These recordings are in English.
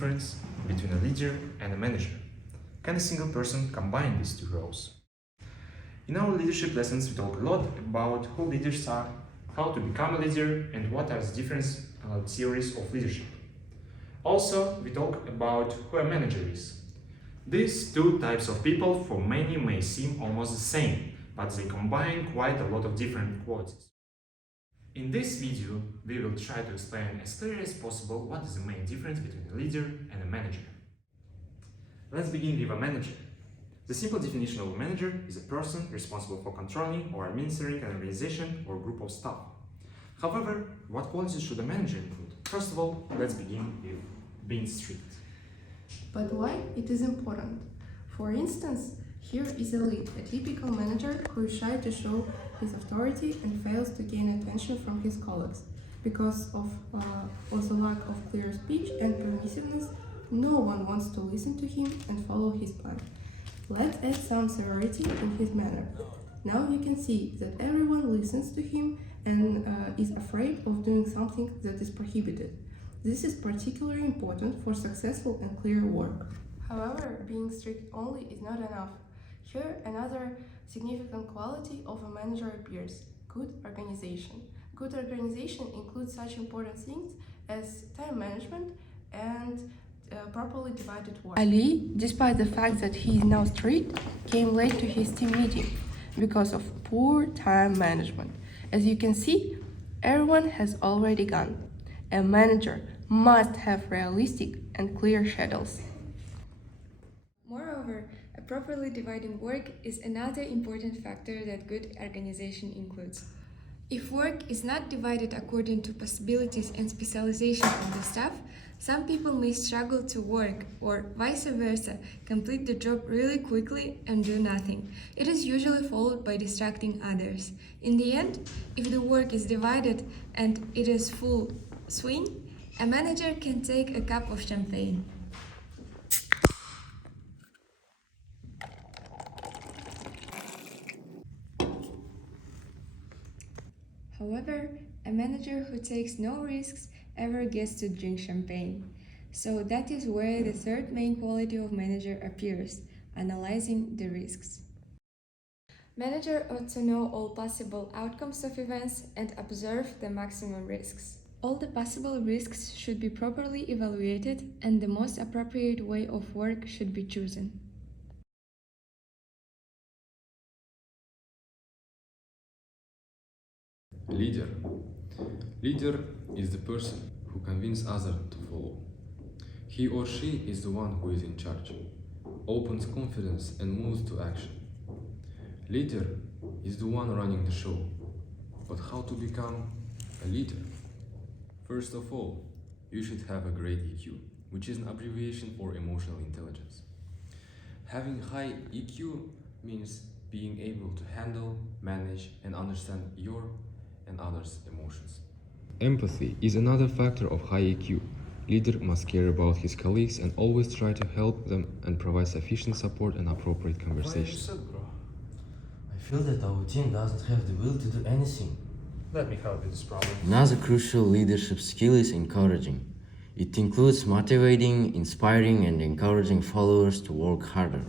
difference between a leader and a manager? Can a single person combine these two roles? In our leadership lessons, we talk a lot about who leaders are, how to become a leader, and what are the different theories of leadership. Also, we talk about who a manager is. These two types of people for many may seem almost the same, but they combine quite a lot of different qualities. In this video, we will try to explain as clearly as possible what is the main difference between a leader and a manager. Let's begin with a manager. The simple definition of a manager is a person responsible for controlling or administering an organization or group of staff. However, what qualities should a manager include? First of all, let's begin with being strict. But why it is important? For instance, here is a lead, a typical manager who is shy to show his authority and fails to gain attention from his colleagues. Because of also lack of clear speech and permissiveness, no one wants to listen to him and follow his plan. Let's add some severity in his manner. Now you can see that everyone listens to him and is afraid of doing something that is prohibited. This is particularly important for successful and clear work. However, being strict only is not enough. Here, another significant quality of a manager appears: good organization. Good organization includes such important things as time management and properly divided work. Ali, despite the fact that he is now strict, came late to his team meeting because of poor time management. As you can see, everyone has already gone. A manager must have realistic and clear schedules. Moreover, a properly divided work is another important factor that good organization includes. If work is not divided according to possibilities and specialization of the staff, some people may struggle to work or vice versa, complete the job really quickly and do nothing. It is usually followed by distracting others. In the end, if the work is divided and it is full swing, a manager can take a cup of champagne. However, a manager who takes no risks ever gets to drink champagne. So that is where the third main quality of manager appears: analyzing the risks. Manager ought to know all possible outcomes of events and observe the maximum risks. All the possible risks should be properly evaluated and the most appropriate way of work should be chosen. Leader. Leader is the person who convinces others to follow. He or she is the one who is in charge, opens confidence and moves to action. Leader is the one running the show. But how to become a leader? First of all, you should have a great EQ, which is an abbreviation for emotional intelligence. Having high EQ means being able to handle, manage, and understand your and others' emotions. Empathy is another factor of high EQ. Leader must care about his colleagues and always try to help them and provide sufficient support and appropriate conversation. I feel that our team doesn't have the will to do anything. Let me help with this problem. Another crucial leadership skill is encouraging. It includes motivating, inspiring, and encouraging followers to work harder.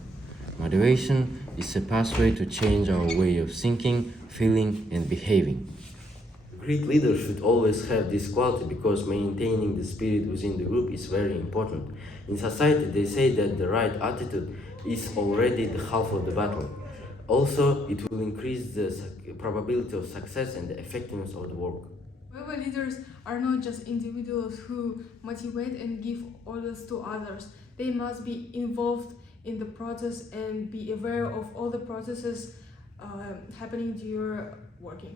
Motivation is a pathway to change our way of thinking, feeling, and behaving. Great leaders should always have this quality because maintaining the spirit within the group is very important. In society, they say that the right attitude is already the half of the battle. Also, it will increase the probability of success and the effectiveness of the work. However, leaders are not just individuals who motivate and give orders to others. They must be involved in the process and be aware of all the processes happening during working.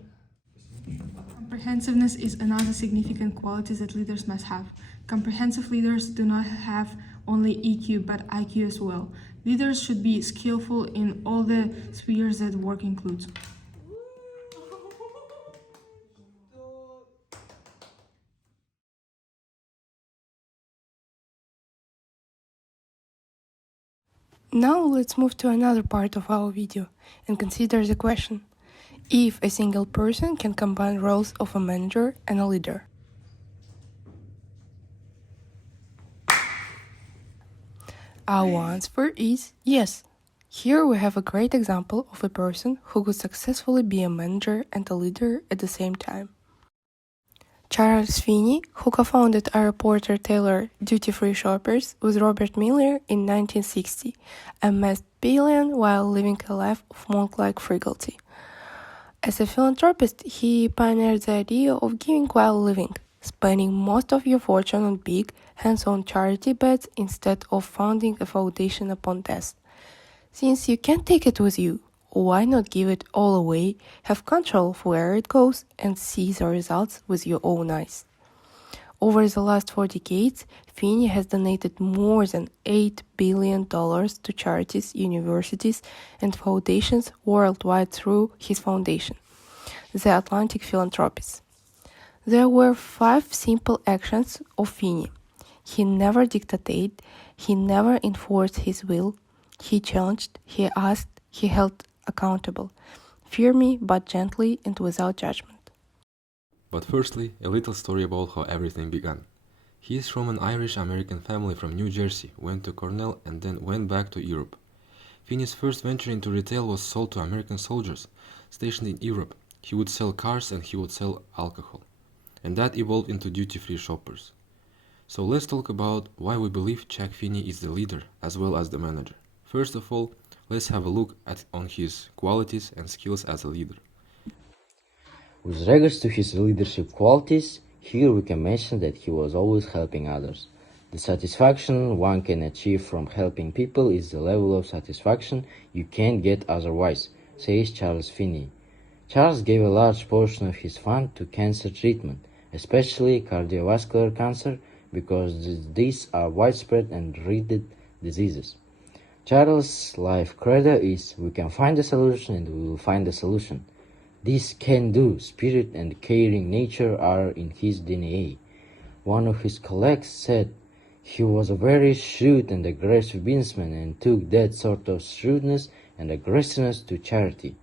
Comprehensiveness is another significant quality that leaders must have. Comprehensive leaders do not have only EQ but IQ as well. Leaders should be skillful in all the spheres that work includes. Now let's move to another part of our video and consider the question: if a single person can combine roles of a manager and a leader. Our answer is yes. Here we have a great example of a person who could successfully be a manager and a leader at the same time. Charles Finney, who co-founded airport retailer Duty Free Shoppers with Robert Miller in 1960, amassed billions while living a life of monk-like frugality. As a philanthropist, he pioneered the idea of giving while living, spending most of your fortune on big, hands-on charity bets instead of founding a foundation upon death. Since you can't take it with you, why not give it all away, have control of where it goes, and see the results with your own eyes? Over the last 4 decades, Finney has donated more than $8 billion to charities, universities, and foundations worldwide through his foundation, the Atlantic Philanthropies. There were 5 simple actions of Finney. He never dictated, he never enforced his will, he challenged, he asked, he held accountable, firmly but gently and without judgment. But firstly, a little story about how everything began. He is from an Irish-American family from New Jersey, went to Cornell and then went back to Europe. Finney's first venture into retail was sold to American soldiers stationed in Europe. He would sell cars and he would sell alcohol. And that evolved into duty-free shoppers. So let's talk about why we believe Chuck Finney is the leader as well as the manager. First of all, let's have a look on his qualities and skills as a leader. With regards to his leadership qualities, here we can mention that he was always helping others. The satisfaction one can achieve from helping people is the level of satisfaction you can't get otherwise, says Charles Finney. Charles gave a large portion of his fund to cancer treatment, especially cardiovascular cancer, because these are widespread and dreaded diseases. Charles' life credo is, we can find a solution and we will find a solution. This can-do spirit and caring nature are in his DNA. One of his colleagues said he was a very shrewd and aggressive businessman and took that sort of shrewdness and aggressiveness to charity.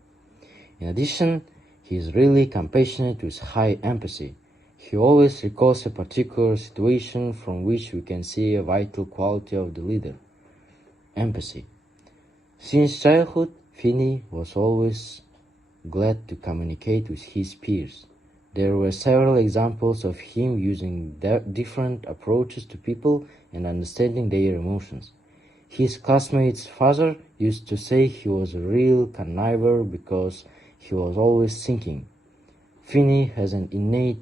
In addition, he is really compassionate with high empathy. He always recalls a particular situation from which we can see a vital quality of the leader: empathy. Since childhood, Finney was always glad to communicate with his peers. There were several examples of him using different approaches to people and understanding their emotions. His classmate's father used to say he was a real conniver because he was always thinking. Finney has an innate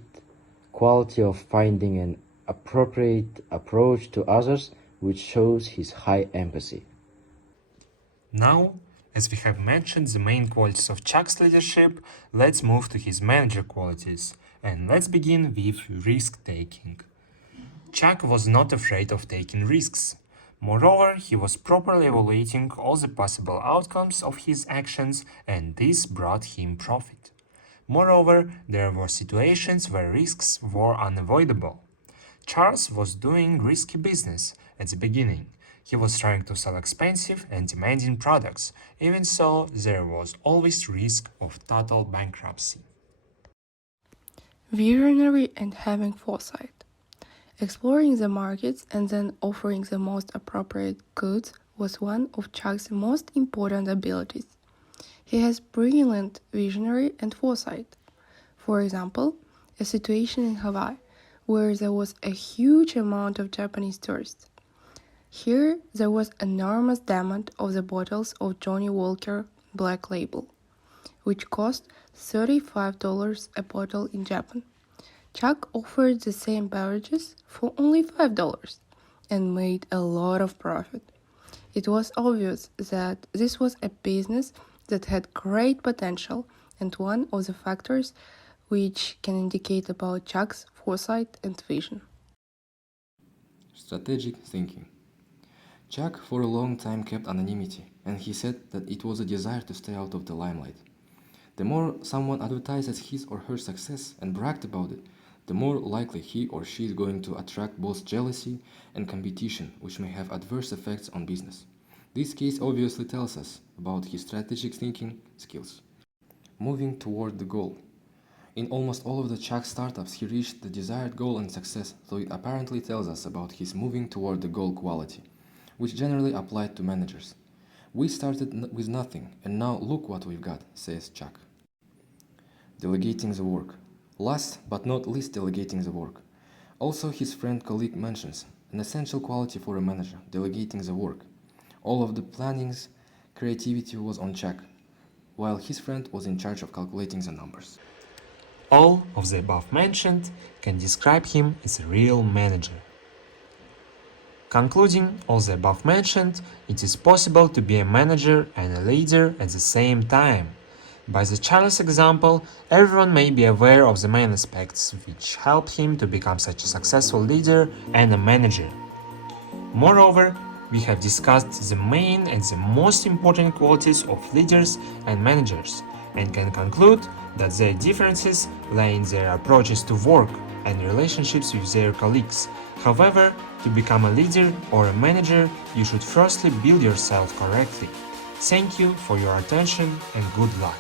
quality of finding an appropriate approach to others, which shows his high empathy. Now, as we have mentioned the main qualities of Chuck's leadership, let's move to his manager qualities, and let's begin with risk-taking. Chuck was not afraid of taking risks. Moreover, he was properly evaluating all the possible outcomes of his actions, and this brought him profit. Moreover, there were situations where risks were unavoidable. Charles was doing risky business at the beginning. He was trying to sell expensive and demanding products. Even so, there was always risk of total bankruptcy. Visionary and having foresight. Exploring the markets and then offering the most appropriate goods was one of Chuck's most important abilities. He has brilliant visionary and foresight. For example, a situation in Hawaii where there was a huge amount of Japanese tourists. Here, there was enormous demand of the bottles of Johnny Walker Black Label, which cost $35 a bottle in Japan. Chuck offered the same beverages for only $5 and made a lot of profit. It was obvious that this was a business that had great potential and one of the factors which can indicate about Chuck's foresight and vision. Strategic thinking. Chuck for a long time kept anonymity, and he said that it was a desire to stay out of the limelight. The more someone advertises his or her success and bragged about it, the more likely he or she is going to attract both jealousy and competition, which may have adverse effects on business. This case obviously tells us about his strategic thinking skills. Moving toward the goal. In almost all of the Chuck startups, he reached the desired goal and success, so it apparently tells us about his moving toward the goal quality. which generally applied to managers. We started with nothing, and now look what we've got, says Chuck. Delegating the work. Last but not least, delegating the work. Also, his friend colleague mentions an essential quality for a manager, delegating the work. All of the planning's creativity was on Chuck, while his friend was in charge of calculating the numbers. All of the above mentioned can describe him as a real manager. Concluding all the above mentioned, it is possible to be a manager and a leader at the same time. By the Charles example, everyone may be aware of the main aspects which help him to become such a successful leader and a manager. Moreover, we have discussed the main and the most important qualities of leaders and managers, and can conclude that their differences lie in their approaches to work and relationships with their colleagues. However, to become a leader or a manager, you should firstly build yourself correctly. Thank you for your attention and good luck.